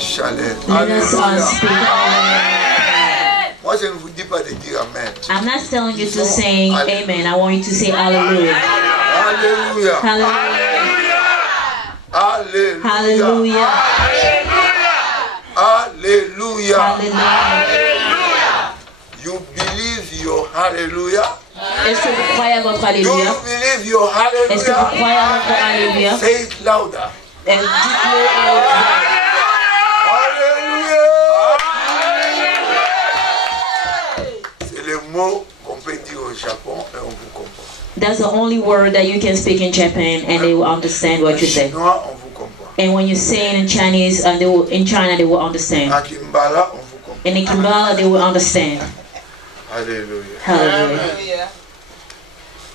chalet. Let us all speak. Moi, je ne vous dis pas de dire Amen. I'm not telling you to say amen. I want you to say hallelujah. Alléluia. Hallelujah. Alléluia. Hallelujah. Alléluia. Hallelujah. You believe your hallelujah? Est-ce que vous croyez à votre Do alléluia? you believe your Est-ce que vous hallelujah? croyez à votre alléluia? Say it louder. Et dites-le à haute voix. Alléluia. C'est le mot qu'on peut dire au Japon et on vous comprend. That's the only word that you can speak in Japan and they will understand what you En say. chinois, on vous comprend. And when you say it in Chinese, in China they will understand. En Kimbala, on vous comprend. In the Kimbala they will understand. Alléluia. Hallelujah.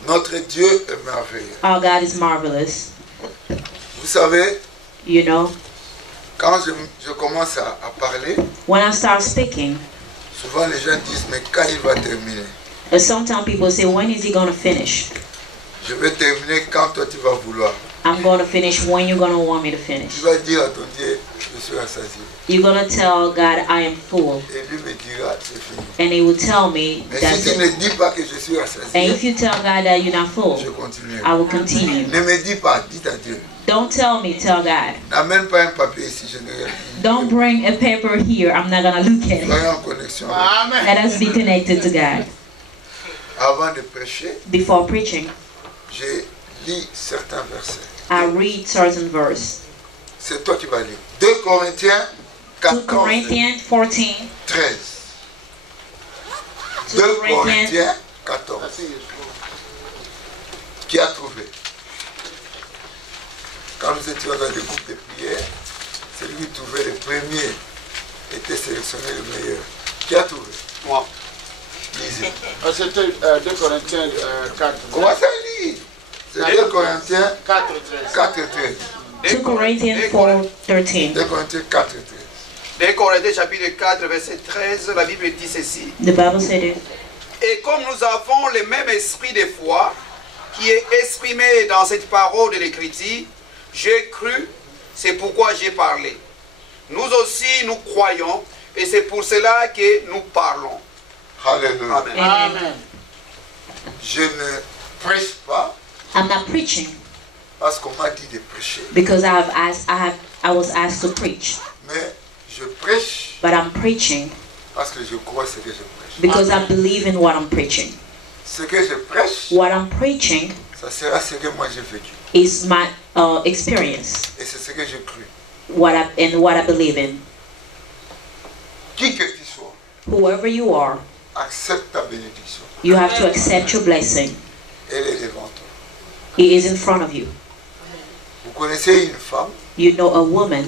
Notre Dieu est merveilleux. Our God is marvelous. Vous savez, You know, quand je commence à parler, when I start speaking, souvent les gens disent, mais quand il va terminer? sometimes people say, when is he going to finish? Je vais terminer quand toi tu vas vouloir. I'm going to finish when you're going to want me to Tu finish. vas dire à ton Dieu, je suis rassasié. You're going to tell God I am full. Et lui me dira, c'est fini. And he will tell me Mais that's si tu it. ne dis pas que je suis And rassasié, if you tell God that you're not full, je continue. I will continue. Ne me dis pas, dis à Dieu. Don't tell me, tell God. N'amène pas un papier ici, je ne rien. Don't bring a paper here. I'm not going to look at it. Soyons en connexion. Let us be connected to God. Avant de prêcher, Before preaching, je lis certains versets. I read certain verse. C'est toi qui vas lire. 2 Corinthiens 2 14, Corinthians 14. 13. 2 2 Corinthians. Corinthiens 14. Qui a trouvé? Quand nous étions dans des groupes de prière, celui qui trouvait le premier était sélectionné le meilleur. Qui a trouvé? Moi. Lisez. C'était 2 Corinthiens 4. Comment ça lit? C'est 2 Corinthiens 4, 13. 4, 13. 2 Corinthians 4:13. 2 Corinthiens 4, 13. 2 Corinthiens chapitre 4 verset 13, la Bible dit ceci. The Bible said it. Et comme nous avons le même esprit de foi qui est exprimé dans cette parole de l'Écriture, j'ai cru, c'est pourquoi j'ai parlé. Nous aussi nous croyons et c'est pour cela que nous parlons. Alléluia. Amen. Amen. Je ne prêche pas I'm not preaching parce qu'on m'a dit de prêcher, because I was asked to preach, mais je prêche but I'm preaching parce que je crois ce que je prêche. because I believe in what I'm preaching. Ce que je prêche, What I'm preaching ça sera ce que moi j'ai vécu. is my experience, Et c'est ce que j'ai cru. what I believe in. Qui que tu sois, Whoever you are, accepte ta bénédiction. you have to accept your blessing. Elle est devant toi. It is in front of you. Vous connaissez une femme, You know a woman.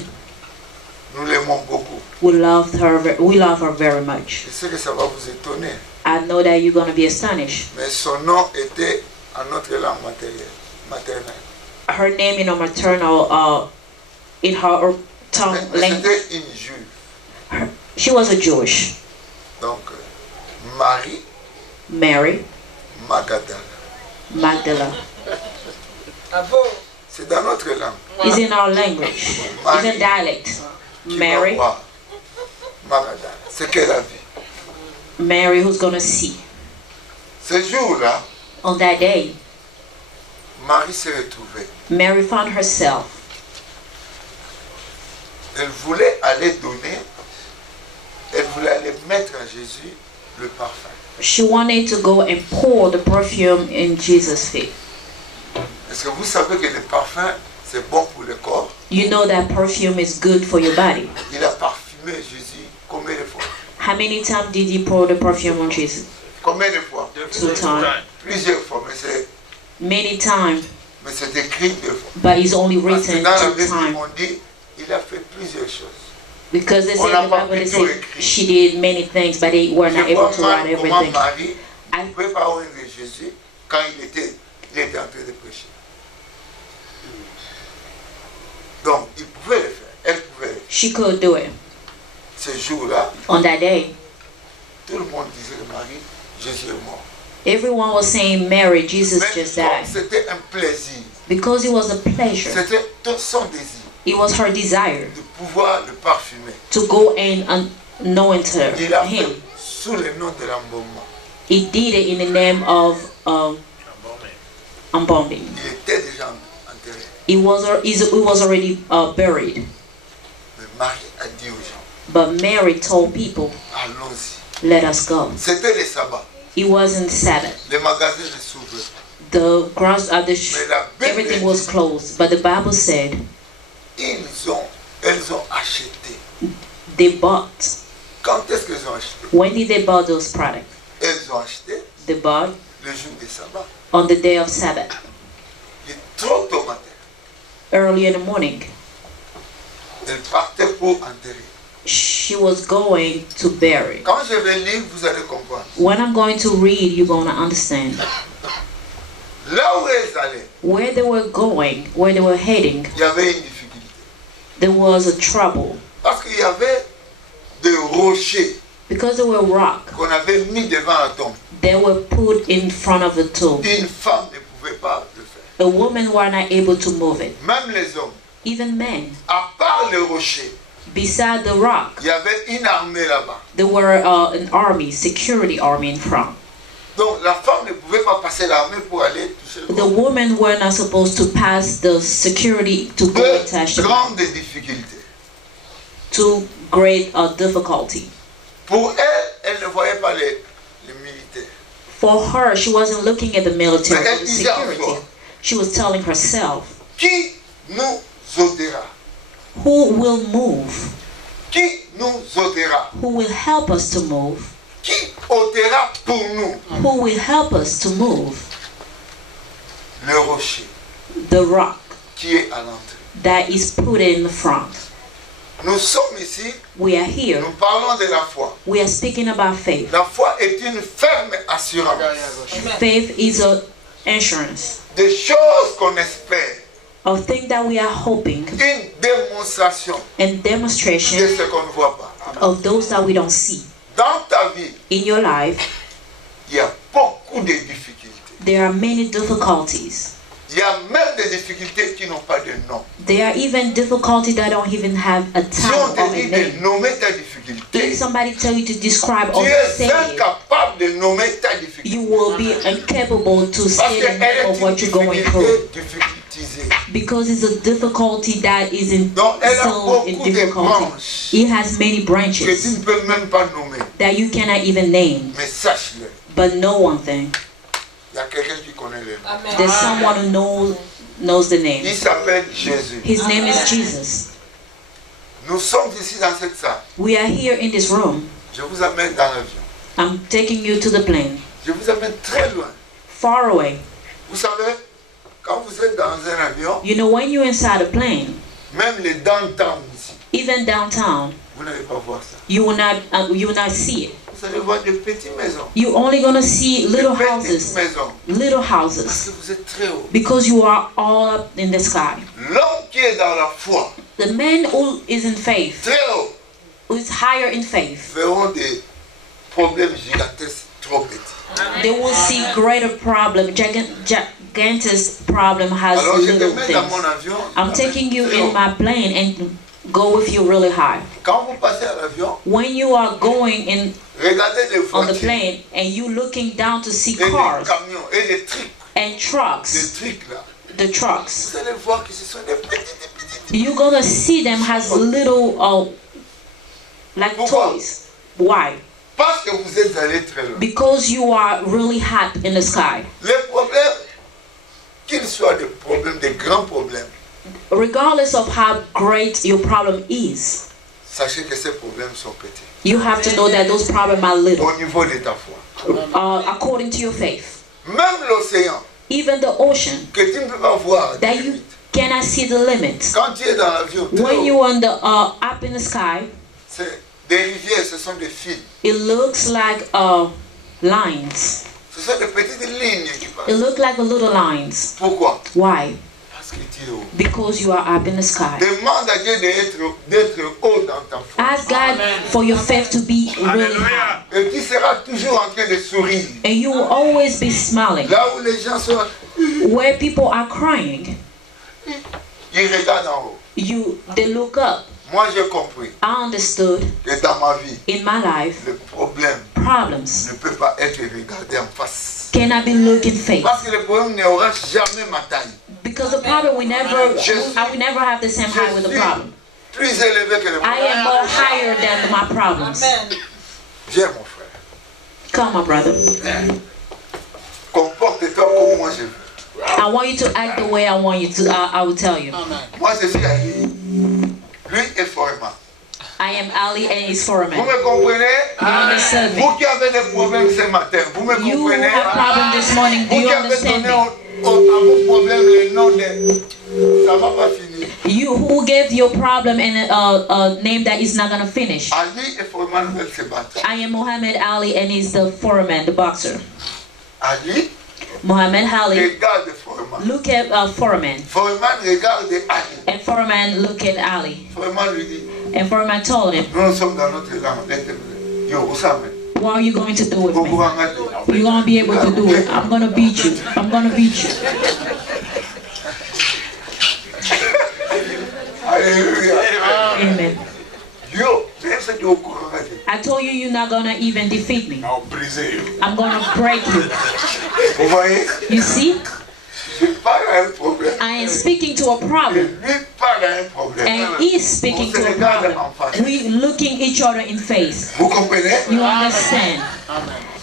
nous l'aimons beaucoup. We love her very much. Je sais que ça va vous étonner, I know that you're going to be astonished. mais son nom était en notre langue maternelle. Her name in a maternal, in her tongue Mais language. c'était une juive. She was a Jewish. Donc, Marie Mary Magdala. Magdala. C'est dans notre langue. Is in our language. It's a dialect. Qui Mary. va voir Magdala. C'est qu'elle a vu. Mary who's going to see. Ce jour-là, On that day, Marie s'est retrouvée. Mary found herself. Elle voulait aller donner, elle voulait aller mettre à Jésus le parfum. She wanted to go and pour the perfume in Jesus' feet. Est-ce que vous savez que le parfum, c'est bon pour le corps? You know that perfume is good for your body. Il a parfumé Jésus combien de fois? How many times did he pour the perfume on Jesus? Combien de fois? 2 times. Plusieurs fois, Many times, mais c'est écrit 2 fois. but it's only Parce que written dans la 2 Bible, times. on dit, il a fait plusieurs choses. Because they say On in n'a the pas Bible, they plutôt say écrit. she did many things, but they were not Je able vois to mal write comment everything. Marie I- ne pouvait pas ouvrir Jésus quand il était en train de prêcher. Donc, il pouvait le faire. Elle pouvait le faire. She could do it. Ce jour-là, On that day, tout le monde disait que Marie, Jésus est mort. everyone was saying, Mary, Jesus Mais just comme died. c'était un plaisir, Because it was a pleasure. c'était son désir. It was her desire de pouvoir le parfumer. to go and anoint Il a him. fait sous le nom de l'embaumement. He did it in the name of embalming. Il était déjà enterré. It was already buried. Mais Marie a dit aux gens, But Mary told people, allons-y. let us go. C'était le sabbat. It wasn't Sabbath. Les magasins ne s'ouvraient pas. The gross, everything was closed. But the Bible said Elles ont acheté. they bought. Quand est-ce qu'elles ont acheté? When did they buy those products? Elles ont acheté They bought le jour du sabbat. on the day of Sabbath, Il est trop tôt matin. early in the morning. Elle partait pour enterrer. She was going to bury. Quand je vais lire, vous allez comprendre. When I'm going to read, you're going to understand. Là où elles allaient, Where they were going, where they were heading, il y avait une difficulté. there was a trouble. Parce qu'il y avait des rochers Because there were rock, qu'on avait mis devant la tombe. they were put in front of the tomb. Une femme ne pouvait pas le faire. A woman were not able to move it. Même les hommes. Even men. À part les rochers, Beside the rock, il y avait une armée là-bas. there were an army, security army in front. Donc la femme ne pouvait pas passer l'armée pour aller toucher le The corps. women were not supposed to pass the security to go and touch Deux the grandes difficultés. Too great a difficulty. Pour elle, elle ne voyait pas les militaires. For her, she wasn't looking at the military Mais or elle the disait security. encore, She was telling herself, qui nous ôtera? who will move? Qui nous ôtera? Who will help us to move? Qui ôtera pour nous? Who will help us to move? Le rocher The rock qui est à l'entrée. that is put in the front. Nous sommes ici, We are here. nous parlons de la foi. We are speaking about faith. La foi est une ferme assurance Faith is an insurance des choses qu'on espère, of things that we are hoping, une démonstration and de demonstration ce qu'on ne voit pas. of those that we don't see. Dans ta vie, In your life, il y a beaucoup de difficultés. there are many difficulties. Il y a même des difficultés qui n'ont pas de nom. There are even difficulties that don't even have a Si on title or te a dit de name. nommer ta difficulté, If somebody tell you to describe tu or es say it, incapable de nommer ta difficulté. you will be incapable to Parce say the qu'elle name est of une what you're going through. difficulté difficultisée. Because it's a difficulty that is Donc elle a still in beaucoup de difficulty. branches It has many que tu branches ne peux même pas nommer. that you cannot even name. Mais sache-le, But know one thing, il y a quelqu'un qui connaît le nom. there's someone who knows the Il name. s'appelle Jésus. His name is Jesus. Nous sommes ici dans cette salle. We are here in this room. Je vous amène dans l'avion. I'm taking you to the plane, Je vous amène très loin. far away. Vous savez, quand vous êtes dans un avion, You know, when you're inside a plane, même les downtown ici, even downtown, vous n'allez pas voir ça. you will not see it. Vous allez voir des petites maisons. You're only gonna see little Des petites houses, maisons. little Parce houses, que vous êtes très haut. because you are all up in the sky. L'homme qui est dans la foi, The man who is in faith, très haut, who is higher in faith, verront des problèmes gigantesques trop petits. they will see greater problem. Gigantic problem has Alors je te little mets dans things. mon avion. I'm taking you très in haut. my plane and go with you really high. Quand vous passez à l'avion, When you are going in regardez les on the voitures plane and you looking down to see et les cars camions et les trucs, and des trucks, trucs là. the trucks, Vous allez voir que ce sont des petites. you're gonna see them has little like Pourquoi? toys. Why? Parce que vous êtes allé très loin. Because you are really hot in the sky. Les problèmes, qu'ils soient des problèmes, des grands problèmes, Regardless of how great your problem is, sachez que ces problèmes sont petits. you have to know that those problems are little Au niveau de ta foi. according to your faith. Même l'océan, Even the ocean que tu ne peux pas voir, à that tes you limites. cannot see the limits. Quand tu es dans l'avion, très When haut, you're on the up in the sky, c'est des rivières, ce sont des fils. it looks like lines. Ce sont des petites lignes qui It passent. looks like the little lines. Pourquoi? Why? Parce que tu es haut. Because you are up in the sky. Demande à Dieu d'être haut dans ta foi. Ask God for your faith to be really high. Et tu seras toujours en train de sourire. And you will always be smiling. Là où les gens sont, Where people are crying, ils regardent en haut. they look up. Moi, j'ai compris I understood que dans ma vie, in my life, le problème problems ne peut pas être regardé en face. cannot be looked in face. Parce que le problème n'aura jamais ma taille. Because the problem I will never have the same height with the problem. Plus élevé que le I problème. am more higher than my problems. Viens, mon frère. Come, my brother. Comporte-toi comme moi je veux. I want you to act the way I want you to. I will tell you. Moi, je suis Ali. Lui est Foreman. I am Ali and he's Vous foreman. me comprenez? You understand me? Vous qui avez des problèmes ce matin, vous me You who comprenez? have problem this morning, do Vous you qui avez understand donné me? à vos problèmes le nom de... Ça ne va pas finir. You who gave your problem and a name that is not gonna finish. Ali et Foreman veulent se battre. I am Muhammad Ali and he's the foreman, the boxer. Ali Muhammad Ali, regarde Foreman. look at foreman, Foreman regarde Ali. and foreman look at Ali, Foreman lui dit, and foreman told him, nous sommes dans notre langue. Yo, vous savez. "What are you going to do with Vous me? vous engagez. You're gonna be able to do it. I'm gonna beat you. I'm gonna beat you." Alléluia. Amen. Yo, personne n'est au courant. I told you you're not gonna even defeat me. Non, brisé. I'm gonna break you. Vous voyez? You see, Je parle à un problème. I am speaking to a Et problem, lui parle à un problème. and he's speaking to a problem. We looking each other in face. Vous comprenez? You understand?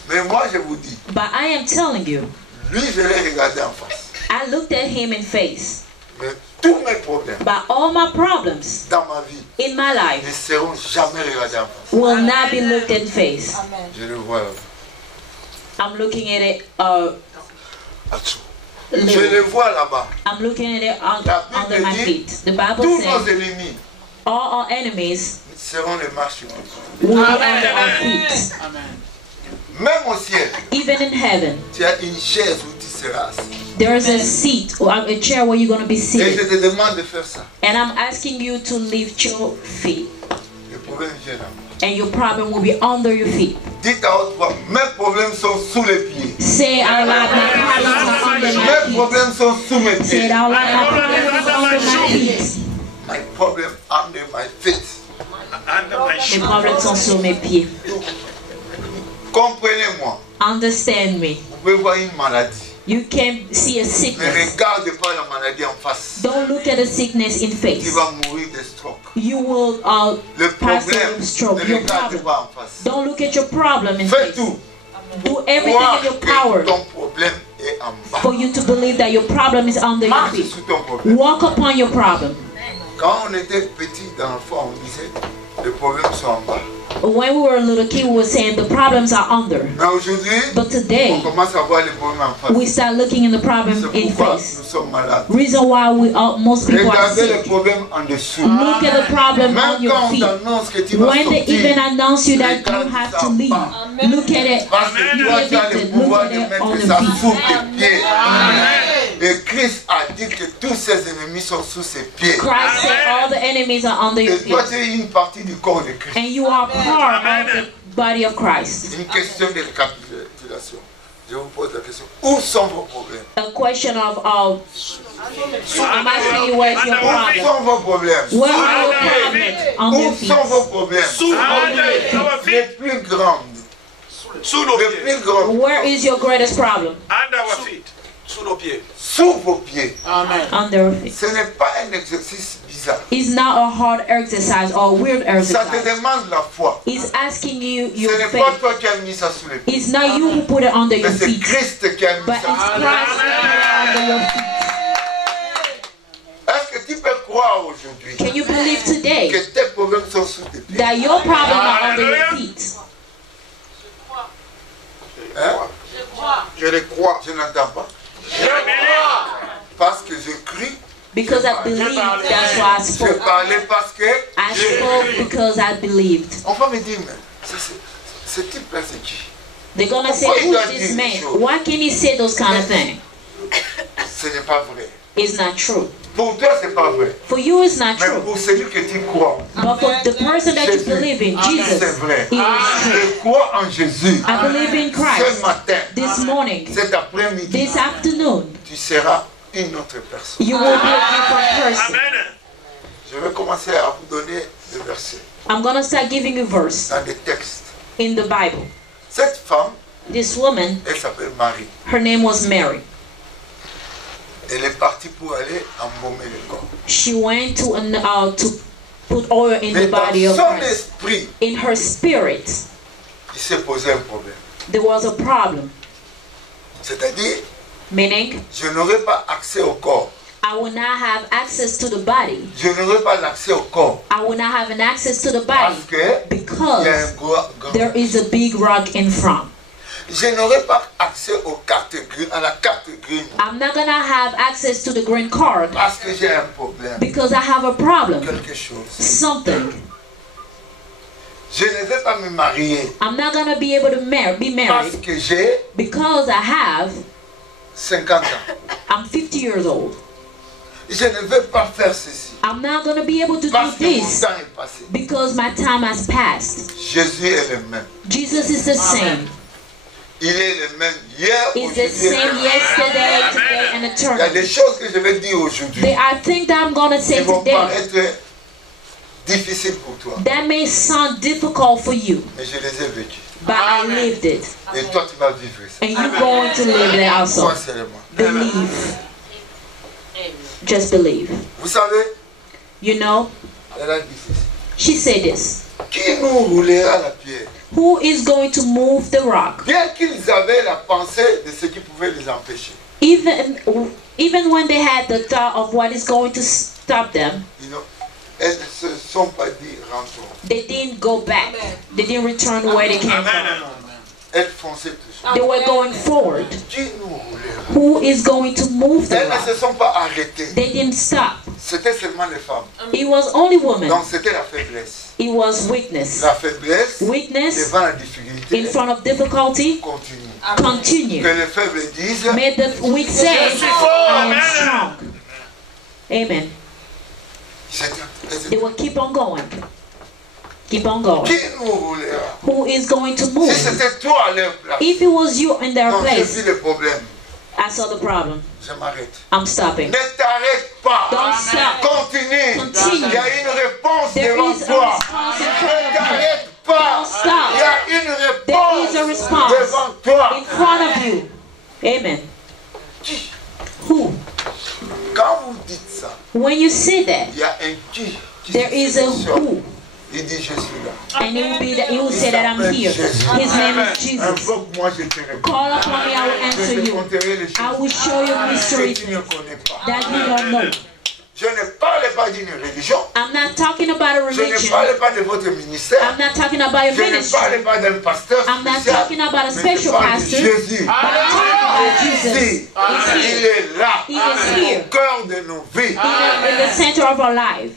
Mais moi, je vous dis, But I am telling you, lui, je l'ai regardé en face. I looked at him in face. Mais tous mes problèmes But all my problems dans ma vie in my ne life seront jamais regardés en face. will not be looked in face. Je le vois là. I'm looking at it Je little. le vois là-bas. I'm looking at it La under Bible my dit, feet. The Bible tous nos says ennemis all our enemies seront les marches sur nous. will be under our feet. Même au ciel, Even in heaven, tu as une chaise où tu seras assis. there is a seat or a chair where you're going to be Et je seated. te demande de faire ça. And I'm asking you to lift your feet. Le problème vient là. And your problem will be under your feet. Dites à haute voix, mes problèmes sont sous les pieds. Say it out loud, my problems are under my Mes feet. problèmes sont sous mes Say it pieds. out loud, my problems are under my feet. My problem under my feet. Mes problèmes sont sur mes pieds. Comprenez-moi. Understand me. Vous pouvez voir une maladie. You can see a Ne sickness. regarde pas la maladie en face. Don't look at the sickness in Tu face. vas mourir de stroke. You will Le pass problème, away with stroke. ne Your regarde problem. pas en face. Don't look at your problem in Fais face. tout. Do everything Crois in your power que ton problème est en bas. for you to believe that your problem is under your Marche feet. sur ton problème. Walk upon your problem. Quand on était petit dans le fond, on disait les problèmes sont en bas. When we were a little kid, we were saying the problems are under. Mais aujourd'hui, But today, on commence à voir les problèmes en face. we start looking in the problem C'est in pourquoi face. nous sommes malades. Reason why most people are Regardez les sick. problèmes en dessous. Look at the problem Même on your quand on feet. t'annonce que tu vas When they even sortir, announce you that you have to leave, look at it. parce que You toi get tu as le evicted. Look pouvoir at de it on mettre the ça feet. sous tes pieds. Et Christ a dit que tous ses ennemis sont sous ses pieds. Christ said all the enemies are under your Et toi feet. tu es une partie du corps de Christ. And you are part of the body of Christ. Une question de récapitulation. Je vous pose la question. Où sont vos problèmes? A question of I'm asking you where's your Où problem? sont vos problèmes? Where are your problems? On your Où feet. sont vos problèmes? Les plus grandes. Sous nos Les pieds. plus grandes. Where is your greatest problem? Under our feet. Sous nos pieds. Sous vos pieds. Amen. Under your feet. Ce n'est pas un exercice bizarre. It's not a hard exercise or a weird Ça te exercise. demande la foi. It's asking you Ce your n'est pas faith. toi qui as mis ça sous les pieds. It's not you who put it under your Mais c'est feet, Christ qui a mis but ça it's sous les Christ who put it under your feet. pieds. Est-ce que tu peux croire aujourd'hui Can you believe today que tes problèmes sont sous tes pieds? that your problems are under your feet? Hein? Je le crois. Je n'entends pas. Parce que je crie. Because I believe, that's why I Je spoke. parlais parce que I spoke because I believed. on va me dire, mais ça, ce type-là, c'est qui? They're gonna say, who's this man? Why can he say those kind of things? Ce n'est pas vrai. It's not true. Pour toi, c'est pas vrai. For you, it's not Mais true. pour celui que tu crois, But for the person that you believe in, Jesus, c'est vrai. it is true. Je crois en Jésus. I believe in Ce Christ. matin, This morning, cet après-midi, this afternoon, tu seras une autre personne. you will be a different person. Je vais commencer à vous donner des versets I'm going to start giving you verse dans des textes. in the Bible. Cette femme, This woman, elle s'appelle Marie. her name was Mary. Elle est partie pour aller embaumer le corps. She went to put oil in the Mais dans body of son Christ. esprit, In her spirit, il s'est posé un problème. there was a problem. C'est-à-dire, Meaning, je n'aurai pas accès au corps. I will not have access to the body. Je n'aurai pas l'accès au corps. I will not have an access to the body Parce que il y a un because grand. there is a big rock in front. Je n'aurai pas accès aux cartes grises, à la carte grise. I'm not gonna have access to the green card Parce que j'ai un problème. because I have a problem. Quelque chose. Something. Je ne vais pas me marier I'm not gonna be able to be parce married que j'ai because I have. 50 ans. I'm 50 years old. Je ne vais pas faire ceci I'm not gonna be able to do parce que mon this temps est passé. because my time has passed. Jésus est le même. Jesus is the same. Il est le même hier, Is the aujourd'hui. et same demain. yesterday, today, and Il y a eternally. des choses que je vais dire aujourd'hui There are things that I'm gonna qui say vont today paraître difficiles pour toi. that may sound difficult for you, Mais je les ai vécues. but I lived it. Et toi, tu vas vivre ça. And you're going to live it also. Crois seulement. Believe. Just believe. Vous savez, You know, elle a dit ceci. she said this. Qui nous roulera la pierre? Who is going to move the rock? Bien qu'ils avaient la pensée de ce qui pouvait les empêcher. Even when they had the thought of what is going to stop them, You know, elles ne se sont pas dit rentrons. they didn't go back. They didn't return where they came from. Elles fonçaient toujours. They were going forward. Qui nous roulera? Who is going to move the Elles ne rock? se sont pas arrêtées. They didn't stop. C'était seulement les femmes. It was only women. Donc c'était la faiblesse. It was weakness. La faiblesse Weakness devant la difficulté in front of difficulty. continue. Continue. Que les faibles disent May the weak say, I am strong. Amen. They will keep on going. Keep on going. qui nous roulera? Who is going to Si move? c'était toi à leur place, If it was you in their donc je place, vis le problème. I saw the problem. Je m'arrête. I'm stopping. Ne t'arrête pas. Don't stop. Continue. Continue. Il y a une réponse There devant is a toi. response in Ne front of you. t'arrête pas. Don't stop. Il y a une There is a réponse response devant toi. in front of you. Amen. Qui? Who? Quand vous dites ça, When you say that, il y a un qui there se is a sélectionne. who, Il dit je suis là. and it will be that he will say that I'm here. His name is Jesus. Invoque-moi, je te réponds. Call upon me, I will Je answer te you. conterai les I choses will show you que mysteries tu ne connais pas. that you don't know. Je ne parle pas d'une religion. I'm not talking about a Je ne religion. parle pas de votre ministère. I'm not talking about your Je ne ministry. parle pas d'un pasteur I'm not spécial, talking about a mais je special parle de pastor. Jésus. But I'm talking about Jesus. Ici, He's il here. est là, He is here. au cœur de nos vies. In the center of our life.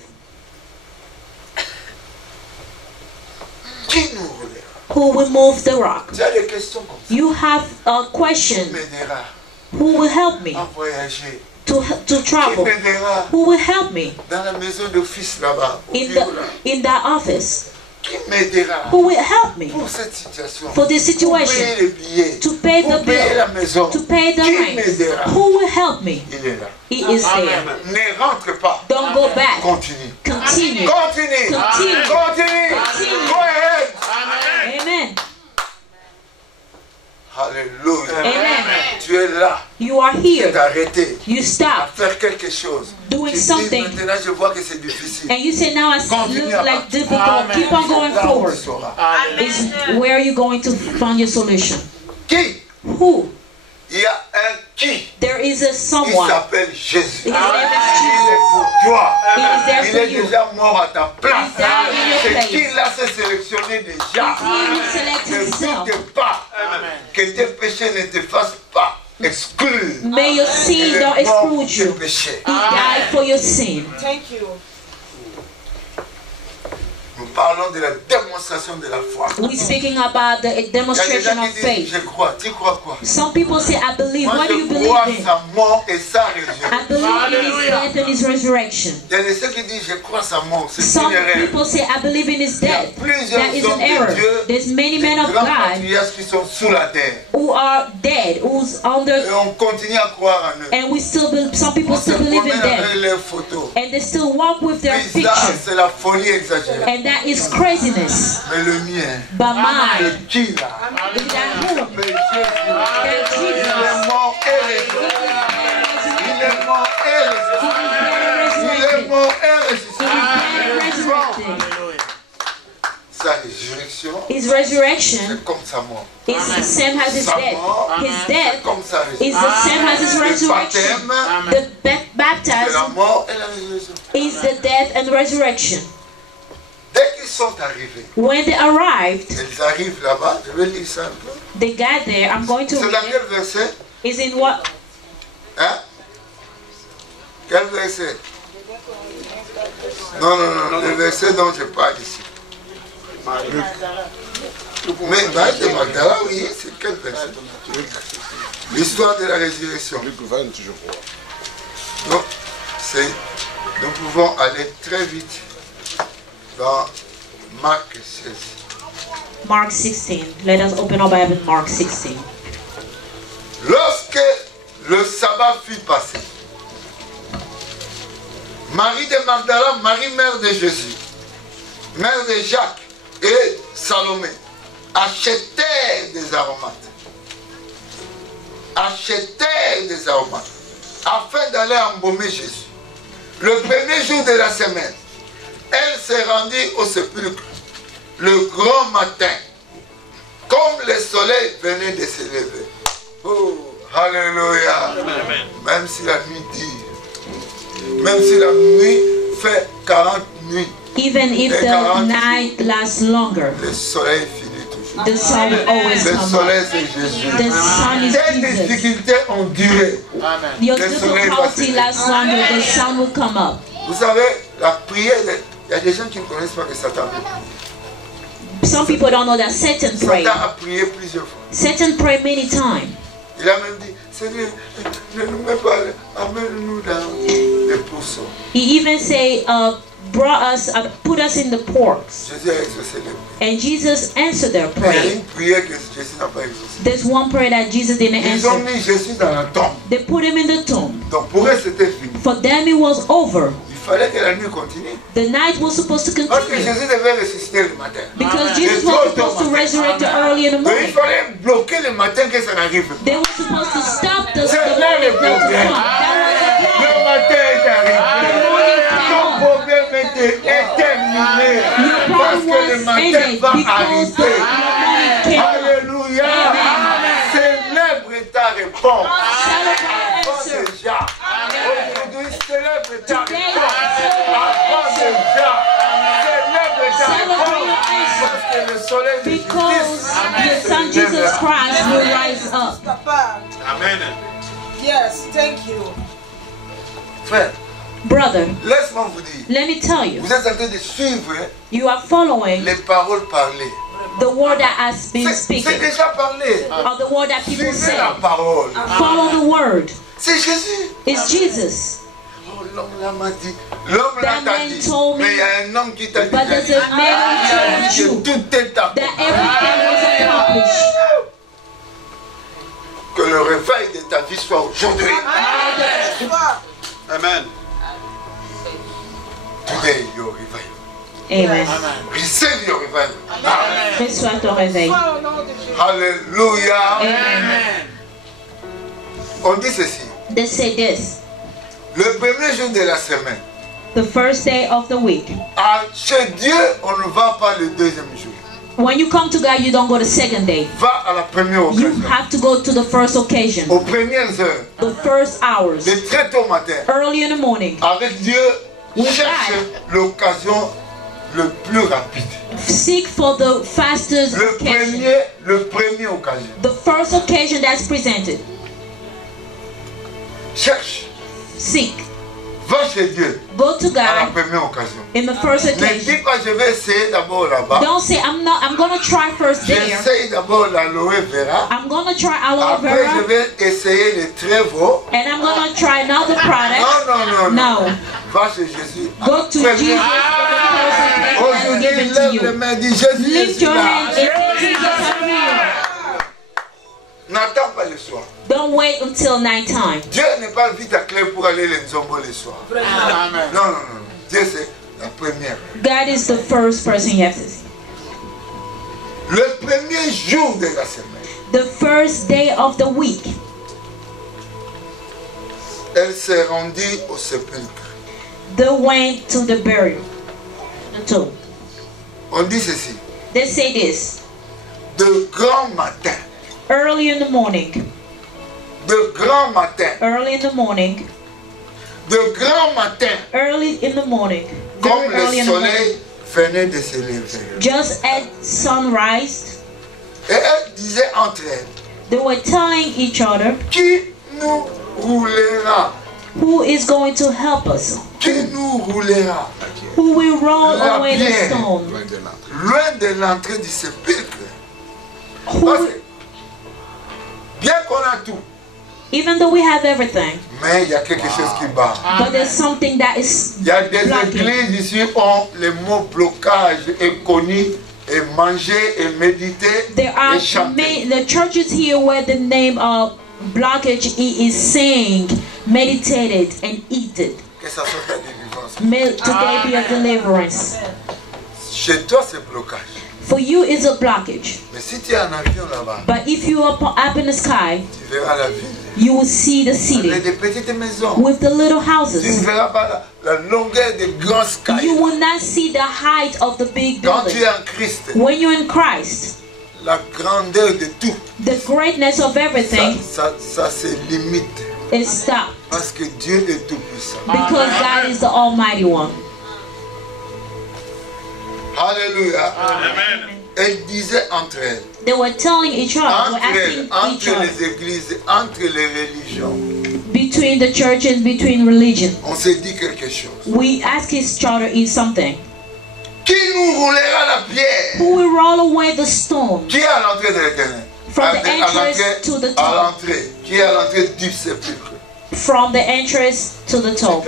Qui nous relève? Who will move the rock? Tu as des questions comme ça. You have a Qui question. m'aidera Who will help me à voyager? to Qui travel? m'aidera Who will help me dans la maison d'office là-bas, au in bureau là? that office? Qui m'aidera Who will help me pour cette situation? for this Pour payer situation? les billets, To pay the pour payer la bill, maison. to pay the Qui rent? m'aidera? Who will help me? Il est là. He is there. Ne rentre pas. Don't go back. Continue. Continue. Continue. Continue. Continue. Continue. Go ahead. Amen. Alléluia. Amen. Tu es là. You are Tu here. t'es arrêté You à stop faire quelque chose. doing Tu dis, something. maintenant je vois que c'est difficile. And you say, now I Continue look à like partir. difficult. Keep on going Là, on forward. saura. Is where are you going to find your solution? Qui? Who? Il y a un qui. There is a Il someone. s'appelle Jésus. His Il name is est Jesus. pour toi. He is there Il for est you. déjà mort à ta place. He's there in your C'est place. qu'il l'a s'est sélectionné déjà. He will select Ne himself. doute pas que tes péchés ne te fassent pas exclure. May your sin don't exclude Tes you. péchés. He died for your sin. Thank you. Nous parlons de la démonstration de la foi. We're speaking about the Il y a des demonstration gens of qui disent, faith. je crois. Tu crois quoi? Some people say, I believe. Moi, What do you je crois believe in? sa mort et sa résurrection. I believe in his death and his resurrection. Il y a ceux qui disent, je crois sa mort. C'est Some une erreur. people say, I believe in his Il y a death. plusieurs That is hommes an de error. Dieu, There's many des men of grands God patriarches qui sont sous la terre. who are dead, who's on Et the, on continue à croire en eux. and we still believe, some people On se still believe in promène avec them. leurs photos. And they still walk with their Puis ça, picture. c'est la folie exagérée. And that is craziness. Mais le mien, But mine, le qui là, is that who? mais Jésus, That il Jesus. est mort et ressuscité. Il est mort et ressuscité. Il est mort et ressuscité. Sa résurrection, His resurrection c'est comme sa mort. is the same as his Sa death. mort, His c'est death comme sa is résurrection. the same as his Le resurrection. baptême, The c'est la baptism mort et la résurrection. is the death and resurrection. Dès qu'ils sont arrivés, When they arrived, ils arrivent là-bas, je vais lire ça un peu. they got there. I'm going to C'est dans read quel it. verset? Is in what? Hein? Quel verset? Non, le verset dont je parle ici. Mais Marie de Magdala, oui, c'est quel verset? L'histoire de la résurrection. Luc 20, je crois. Donc, nous pouvons aller très vite dans Marc 16. Mark 16. Let us open our Bible in Mark 16. Lorsque le sabbat fut passé, Marie de Magdala, Marie mère de Jésus, mère de Jacques et Salomé, achetèrent des aromates. Achetèrent des aromates afin d'aller embaumer Jésus. Le premier jour de la semaine, elle s'est rendue au sépulcre le grand matin, comme le soleil venait de se lever. Oh, alléluia. Même si la nuit dure, même si la nuit fait 40 nuits, Even if the night lasts longer, le soleil finit toujours. the sun will always Le come soleil, up. c'est Jésus. The sun is Ces Jesus. difficultés ont duré. Your Le soleil va difficulty se lasts longer, the sun will come up. Vous savez, la prière, il y a des gens qui ne connaissent pas que Satan prie. Some people don't know that Satan prayed. Satan a prié plusieurs fois. Satan prayed many times. Il a même dit, Seigneur, ne nous mets pas, amène-nous dans les pourceaux. He even say, put us in the porks. Jésus a exaucé les prières. And Jesus answered their Il y a prayer. une prière que Jésus n'a pas exaucée. There's one prayer that Jesus didn't Ils ont answer. mis Jésus dans la tombe. They put him in the tomb. Donc pour eux, c'était fini. For them it was over. Il fallait que la nuit continue. The night was supposed to Parce que continue. Jésus devait ressusciter le matin. Because Jesus was supposed to resurrect early in the Donc il morning. fallait bloquer le matin que ça n'arrive pas. They were supposed to stop the C'est morning là le not to problème. come. That Le matin est arrivé. Ton problème était terminé. Parce que le matin va because the arriver. morning came. Alléluia. Célèbre ta réponse. Avant déjà. Aujourd'hui, célèbre ta réponse. Avant déjà. Célèbre ta réponse. Parce que le soleil de Because justice your son Jesus Christ will rise up. Papa. Amen. Yes, thank you. Frère, Brother, laisse-moi vous dire. let me tell you, Vous êtes en train de suivre you are following les paroles parlées. the word that has been C'est speaking, déjà parlé. or the word that people Suivez say. la parole. Follow the word. C'est Jésus. It's Jesus. Oh, l'homme là m'a dit. L'homme là That t'a man dit. told me, Mais il y a un homme qui t'a dit. but there's a man who told you Que tout est accompli. that everything was accomplished. Que le réveil de ta vie soit aujourd'hui. Amen. Today, your revival. Amen. Receive your revival. Reçois ton réveil. Au nom de Jésus. Alléluia. Amen. On dit ceci. They say this. Le premier jour de la semaine, The first day of the week. chez Dieu, on ne va pas le deuxième jour. When you come to God, you don't go the second day. Va à la première You occasion. have to go to the first occasion, Aux premières heures. the first hours, De très tôt matin. early in the morning. Avec Dieu, cherche l'occasion le plus rapide. Seek for the fastest occasion, Le premier occasion. the first occasion that's presented. Cherche. Seek Va chez Dieu. Go to À la God première occasion. in the first Ne occasion. dis pas je vais essayer d'abord là-bas. Don't say I'm gonna try first there. J'essaye d'abord l'aloe vera. I'm gonna try aloe Après je vera vais essayer le trèvre. and I'm gonna try another product. Non. No. Va chez Jésus. Go to Jesus for the first occasion and Aujourd'hui, give it to lève les you. mains, dis Jésus, je Lift suis your là. hand and say, Jesus, I'm here. N'attends pas le soir. Don't wait until nighttime. Dieu n'est pas vite à clé pour aller les nzombo le soir. Non. Dieu c'est la première. God is the first person you have to see. Le premier jour de la semaine, The first day of the week, elle s'est rendue au sépulcre. they went to the burial. The tomb. On dit ceci. They say this. De grand matin. Early in the morning. De grand matin. Early in the morning. De grand matin. Early in the morning. Comme Very le early in the morning. soleil venait de se lever. Just at sunrise, Et elle disait entre elles, they were telling each other, qui nous roulera? who is going to help us? Qui nous roulera? Who will roll La away the pierre. stone? Loin de l'entrée du sépulcre. Who, Parce que, bien qu'on a tout, even though we have everything, mais il y a quelque chose qui bat. but there's something that is Il y a des blocking. églises ici où le mot blocage est connu et mangé et médité There are et chanté. the churches here where the name of blockage is saying, meditated and eaten. Que ça soit ta délivrance. May today be a deliverance. Chez toi, c'est blocage. For you, it's a blockage. Mais si tu es en avion là-bas, But if you are up in the sky, tu verras la ville. you will see the Avec city des petites maisons. with the little Tu ne houses. verras pas la longueur des grands skies. You will not see the height of the big Quand tu building. es en Christ, When you're in Christ, la grandeur de tout, the greatness of everything ça se limite. is stopped Parce que Dieu est tout puissant. because God is the Almighty One. Alléluia. Elle disait entre elles, They were telling each other, were entre elles, asking each entre other, les églises, entre les religions, between the churches, between religion. on s'est dit quelque chose. We ask each other is something. Qui nous roulera la pierre? Who will roll away the stone Qui est à l'entrée de l'éternel? From the entrance to the À tomb. l'entrée. Qui est à l'entrée du sépulcre? from the entrance to the tomb?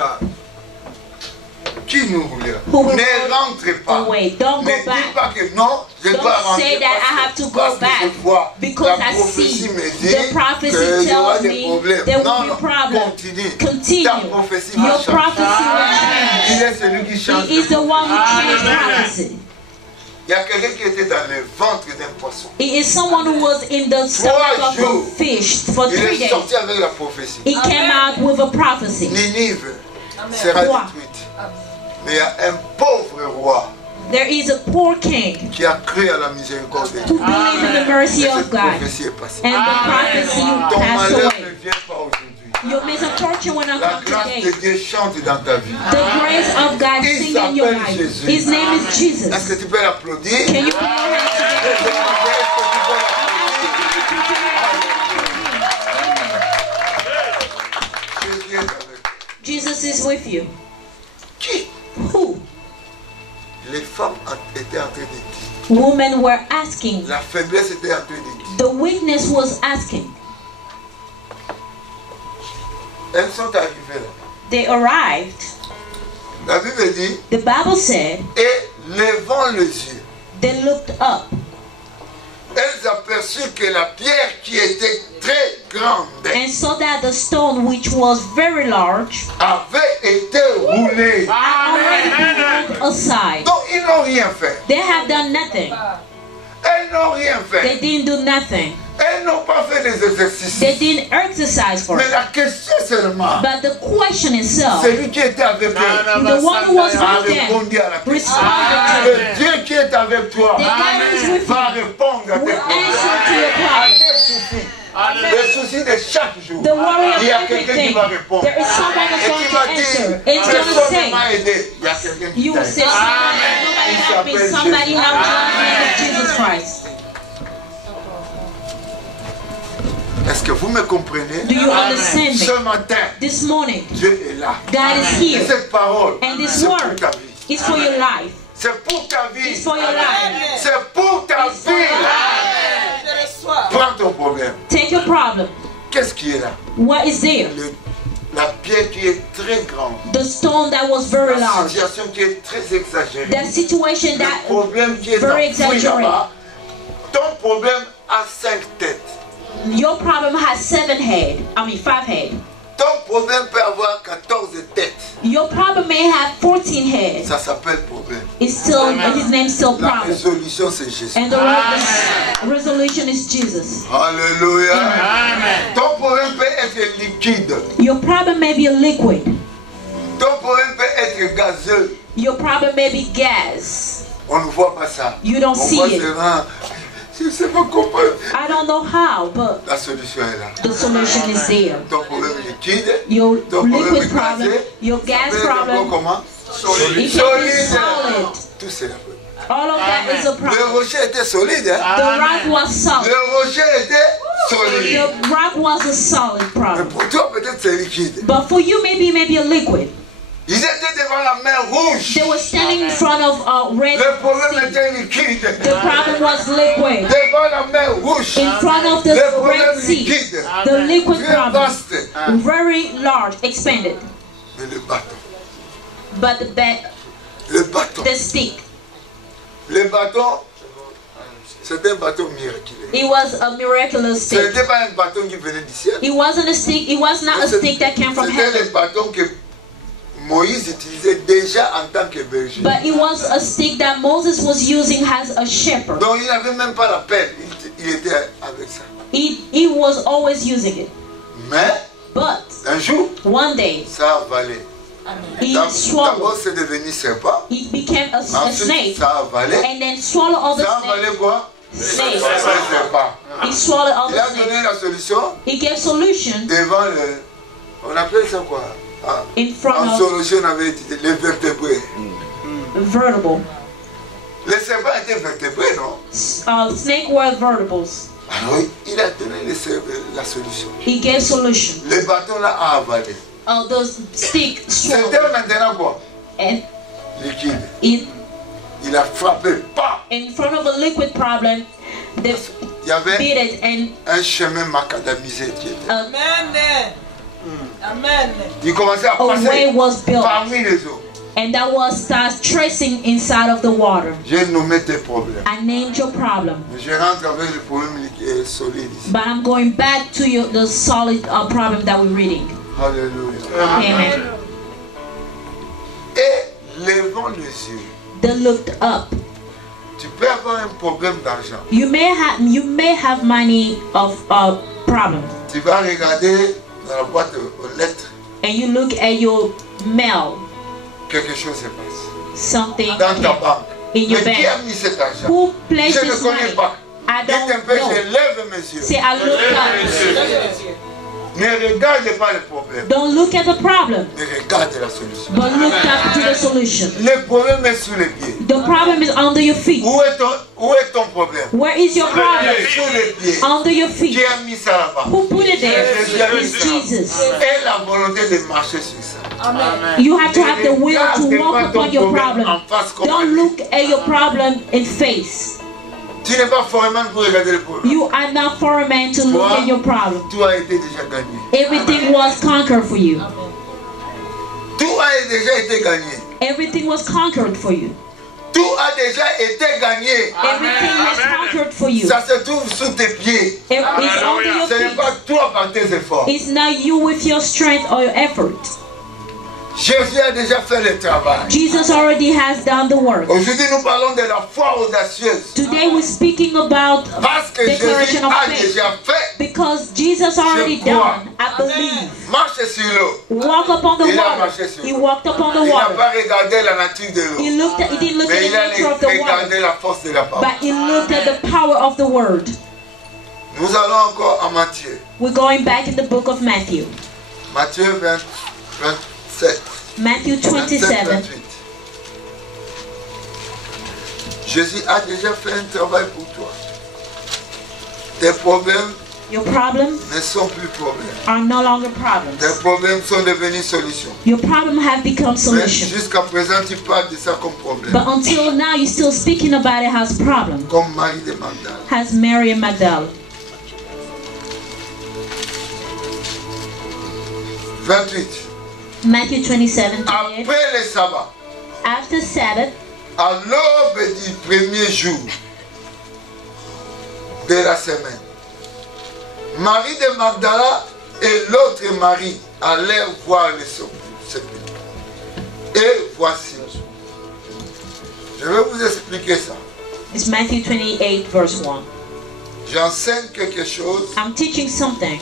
Qui nous roulera? Who will Ne rentrez pas. away? Don't Ne go dis back. pas que non, je Don't dois rentrer say that I have to go back because I see the prophecy tells me there will be problems. Continue. Ta prophétie Your va changer. prophecy will change. Il est celui qui change. He is the one who changed prophecy. Il y a quelqu'un qui était dans le ventre d'un poisson. He is someone who was in the stomach of a fish for Il 3 est days. sorti avec la prophétie. He came out with a prophecy. Ninive sera Roi. détruite. Mais il y a un pauvre roi There is a poor king qui a cru à la miséricorde de who Dieu. believed in the mercy Et of cette God. prophétie est passée. And the prophecy Ton passed malheur away. ne vient pas aujourd'hui. Your misfortune will not La come grâce today. de Dieu chante dans ta vie. The grace of God Il sing in your s'appelle life. Jésus. His name is Est-ce Jesus. que tu peux l'applaudir? Can you put your hands together? Jésus est avec toi. Jesus is with you. Qui? Who? Les femmes étaient en train de dire. Women were asking. La faiblesse était en train de dire. The weakness was asking. Elles sont arrivées là. They arrived. La Bible dit, The Bible said et levant les yeux, they looked up elles aperçurent que la pierre qui était très grande and saw that the stone, which was very large, avait été roulée. had already been rolled aside. Donc ils n'ont rien fait. They have done nothing. Elles n'ont rien They fait. didn't do nothing. Elles n'ont pas fait des exercices. They didn't exercise for Mais it. la question seulement, But the question itself, celui qui était avec eux the one who was a with them, répondu à la question. responded to Le it. Dieu qui est avec toi The God who is with va you répondre à tes will problèmes, answer to your à problem. tes soucis. Les soucis de chaque jour. The worry of Il y a quelqu'un qui everything. va répondre. There is someone Et that's going qui to va answer. dire, And it's going to personne ne say, m'a aidé. Il y a quelqu'un qui you t'a will say, aidé. nobody help me, somebody help me in the name of Jesus Christ. Est-ce que vous me comprenez? Do you understand me? Ce matin, This morning, Dieu est là. God is Et here. cette parole, And this c'est pour word ta vie. is for your life. C'est pour ta vie. It's for your life. C'est pour ta It's for your vie. life. Je reçois. Prends ton problème. Take your problem. Qu'est-ce qui est là? What is there? La pierre qui est très grande. The stone that was very La large. situation qui est très exagérée. The situation Le that problème qui est very enfoui exaggerated. là-bas. Ton problème a 5 têtes. Your problem has 5 heads. Ton problème peut avoir 14 têtes. Your problem may have 14 heads. Ça s'appelle problème. It's still, his name's still La problem. résolution, c'est Jésus. And the resolution is Jesus. Alléluia. Amen. Ton problème peut être liquide. Your problem may be a liquid. Ton problème peut être gazeux. Your problem may be gas. On ne voit pas ça. You don't On see voit it. seulement. Je ne sais pas comment. I don't know how, but La solution est là. the solution is there. Ton problème liquide. Your Ton problème liquid problem, gazé. your gas Ça peut être problem, comment? it can be solid. Tout c'est là. All of that is a Le problem. rocher était solide. Hein? The rock was solid. Le rocher était solide. The rock was a solid Mais problem. pour toi, peut-être c'est liquide. But for you, maybe a liquid. Ils étaient devant la mer rouge. They were standing in front of a red Le problème sea. était liquide. The problem was liquid. Devant la mer rouge. In front of the Le problème red sea, liquide. the liquid Très problem, vaste. very large, expanded. Mais le bâton. But Le bâton. the stick, Le bâton, c'est un bâton miraculeux. it was a miraculous Ce stick. n'était pas un bâton qui venait du ciel. It wasn't a stick. It was not a stick that came from C'était heaven. le bâton que Moïse utilisait déjà en tant que berger. But it was a stick that Moses was using as a shepherd. Donc il n'avait même pas la peine. Il était avec ça. He was always using it. Mais But un jour, one day, ça a avalé. he D'abord, swallowed. c'est devenu serpent. It became a Ensuite, snake. ça a avalé. And then swallowed all the Ça a snake. avalé quoi? Snake. Le serpent. He swallowed all Il the a snake. donné la solution He gave solution devant le... On appelle ça quoi? Ah, in front en of solution, on avait utilisé les vertébrés. vertebral. Les serpents étaient vertébrés, non? Snake were vertebrals. Alors, il a donné la solution. He gave solution. Le bâton là a avalé. The stick swallowed. C'était maintenant quoi? And Liquide. it, Il a frappé. Pas. in front of a liquid problem, they Il y avait beat it and un chemin macadamisé qui était. Amen. Amen. Il commençait à a way passer was built. parmi les eaux. And that was start tracing inside of the water. J'ai nommé tes problèmes. I named your problem. Je rentre avec le problème solide ici. But I'm going back to the solid problem that we're reading. Alléluia. Amen. Et levant les yeux, They looked up. tu peux avoir un problème d'argent. You may have money of problem. Tu vas regarder dans la boîte aux lettres, And you look at your mail. quelque chose se passe. Something Dans ta banque. in your Mais qui a bank. mis cet argent? Who placed Je ne this connais money? pas. I Dites un don't peu, know. je lève mes yeux. Say, I look up. Ne regarde pas le problème, Don't look at the problem, mais regarde la solution. but look up to the solution. Le problème est sous les pieds. The problem is under your feet. Où est ton problème? Where is your problem? Sous les pieds. Under your Qui feet. a mis ça là-bas? Who put it there? It's Jesus. Et la volonté de marcher sur ça. You have to have the will to walk upon your problem. Don't look at your problem in face. Tu n'es pas foreman pour regarder le problème. You are not for a man to look at your problem. Tout a été déjà gagné. Everything was conquered for you. Tout a déjà été gagné. Everything was conquered for you. Tout a déjà été gagné. Everything was conquered for you. Ça se trouve sous tes pieds. It's under your Ce n'est feet. pas toi par tes efforts. It's not you with your strength or your effort. Jésus a déjà fait le travail. Jesus already has done the work. Aujourd'hui, nous parlons de la foi audacieuse. Today we're speaking about Parce que Jésus declaration of a faith. déjà fait. Because Jesus already done. I believe. Marche sur l'eau. Walk upon the Il a water. marché sur He l'eau. walked upon the Il n'a water. pas regardé la nature de He l'eau. looked at, he didn't look at Mais the il a nature of the water, regardé la force de la parole. but he looked at the power of the word. Nous allons encore à Matthieu. We're going back in the book of Matthew. Matthieu 27. Matthew 27. 28. Jésus a déjà fait un travail pour toi. Tes problèmes Your problems ne sont plus problèmes. are no longer problems. Tes problèmes sont devenus solutions. Your problems have become solutions. Jusqu'à présent, tu parles de ça comme problème. But until now, you're still speaking about it as a problem. Comme Marie de Magdala. As Mary and Magdala. 28. Matthew 27. Après le sabbat. After Sabbath. À l'aube du premier jour de la semaine. Marie de Magdala et l'autre Marie allèrent voir le sépulcre. Et voici. Je vais vous expliquer ça. It's Matthew 28, verse 1. J'enseigne quelque chose. I'm teaching something.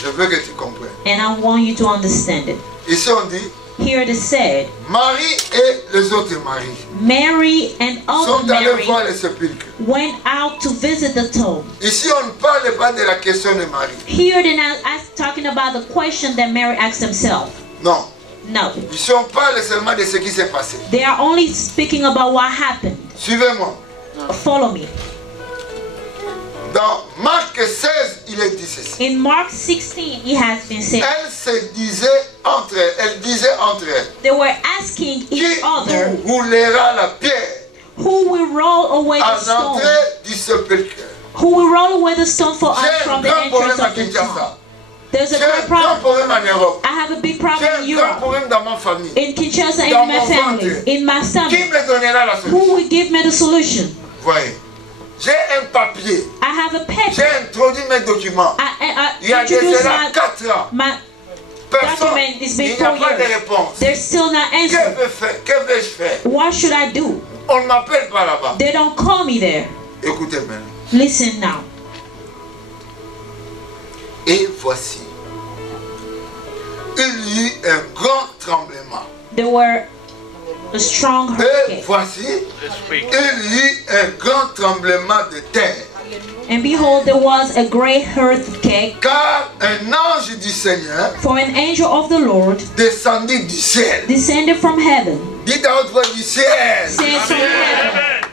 Je veux que tu comprennes. And I want you to understand it. Ici on dit. Here it is said. Marie et les autres Marie. Mary and other Mary voir le sépulcre. Went out to visit the tomb. Ici on ne parle pas de la question de Marie. Here they're not talking about the question that Mary asked herself. Non. No. Ici on parle seulement de ce qui s'est passé. They are only speaking about what happened. Suivez-moi. Follow me. Dans Marc 16, il est dit ceci. In Mark 16, it has been said. Elles se disaient entre elles. They were asking each other. Qui roulera la pierre? Who will roll away the stone? À l'entrée du sépulcre. Who will roll away the stone for us from the entrance of the tomb? There's a great problem. I have a big problem in Europe. In Kinshasa, in my family, in my stomach. Who will give me the solution? Voyez. J'ai un papier. I have a paper. J'ai introduit mes documents. Il y a déjà 4 ans. Personne, il n'y a pas de réponse. There's still no answer. Que vais-je faire? What should I do? On ne m'appelle pas là-bas. They don't call me there. Écoutez maintenant. Listen now. Et voici. Il y eut un grand tremblement. There were a strong hurricane. Et voici, il y eut un grand tremblement de terre. And behold, there was a great earthquake. Car un ange du Seigneur, for an angel of the Lord, descendit du ciel. Descended from heaven. Dites à haute voix du ciel. Said from heaven.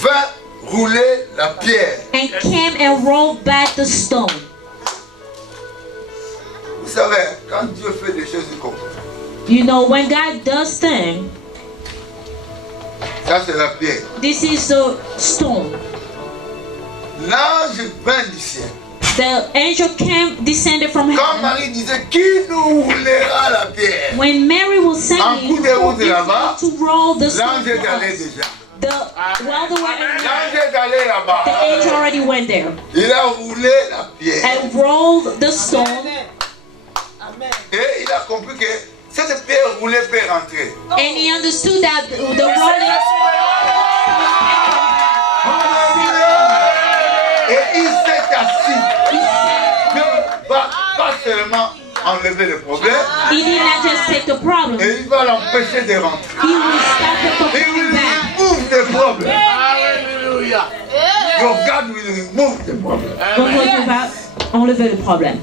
Vint rouler la pierre. And came and rolled back the stone. Vous savez, quand Dieu fait des choses, il comprend. You know, when God does things, ça c'est la pierre. This is the stone. L'ange vint du ciel. The angel descended from heaven. Quand Marie disait, qui nous roulera la pierre? When Mary was saying, who is going to roll the stone? L'ange est allé déjà. While they were in l'ange est allé là-bas. The angel already went there. Il a roulé la pierre. And rolled the stone. Et il a compris que cette pierre roulée peut rentrer. And he understood that the rolling. Et il s'est assis. Dieu va pas seulement enlever le problème. He did not just take the problem. Et il va l'empêcher de rentrer. He will stop it from coming back. He will remove the problem. Hallelujah. Your God will remove the problem. Enlever le problème.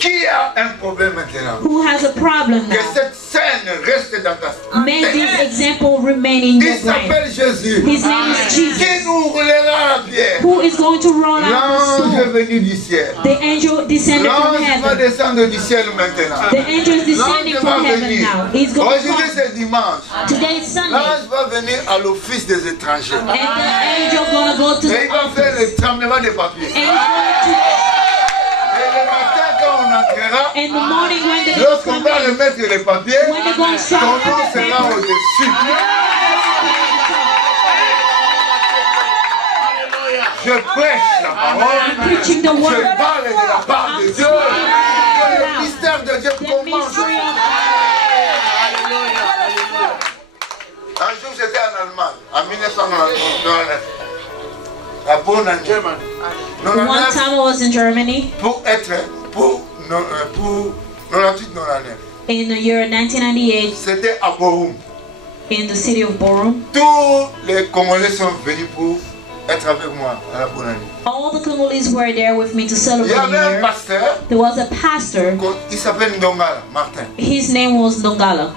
Qui a un problème maintenant? Who has a problem now? Que cette scène reste dans ta tête. May this example remain in your brain. Il s'appelle Jésus. His name is Jesus. Qui nous roulera la pierre? Who is going to roll out the stone? L'ange est venu du ciel. The angel descended from L'ange va heaven. descendre du ciel maintenant. The angel is descending from heaven now. He's going to Aujourd'hui c'est dimanche. Today is Sunday. L'ange va venir à l'office des étrangers. And the angel gonna go to Et il va faire le tremblement des papiers. In the morning when they lorsqu'on va remettre les papiers, ton nom sera au-dessus. Je prêche la parole. Je parle de la part de Dieu. Que le mystère de Dieu commence. Un jour j'étais en Allemagne, en 1999. La bonne année. One time I was in Germany. Pour 98-99. In the year 1998. C'était à Borum. In the city of Borum. Tous les Congolais sont venus pour être avec moi à la bonne année. All the Congolese were there with me to celebrate. Il y avait un pasteur. There was a pastor. Il s'appelle Ndongala, Martin. His name was Ndongala,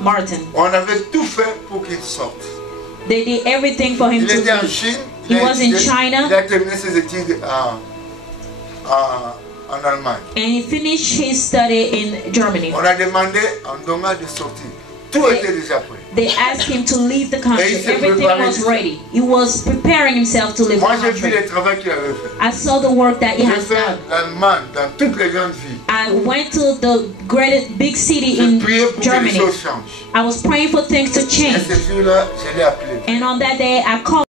Martin. On avait tout fait pour qu'il sorte. They did everything for him il to était en leave. Chine, He was in China. Il a terminé ses études en Allemagne. And he finished his study in Germany. On a demandé un dommage de sortir. Tout était déjà prêt. They asked him to leave the country. Everything was ready. He was preparing himself to leave the Moi, j'ai vu country. le travail qu'il avait fait. I saw the work that he J'ai has fait done. l'Allemagne, dans toutes les grandes villes. I went to the greatest big city J'ai in prié pour que les Germany. choses changent. I was praying for things to Et change. ce jour-là, je l'ai appelé. And on that day, I called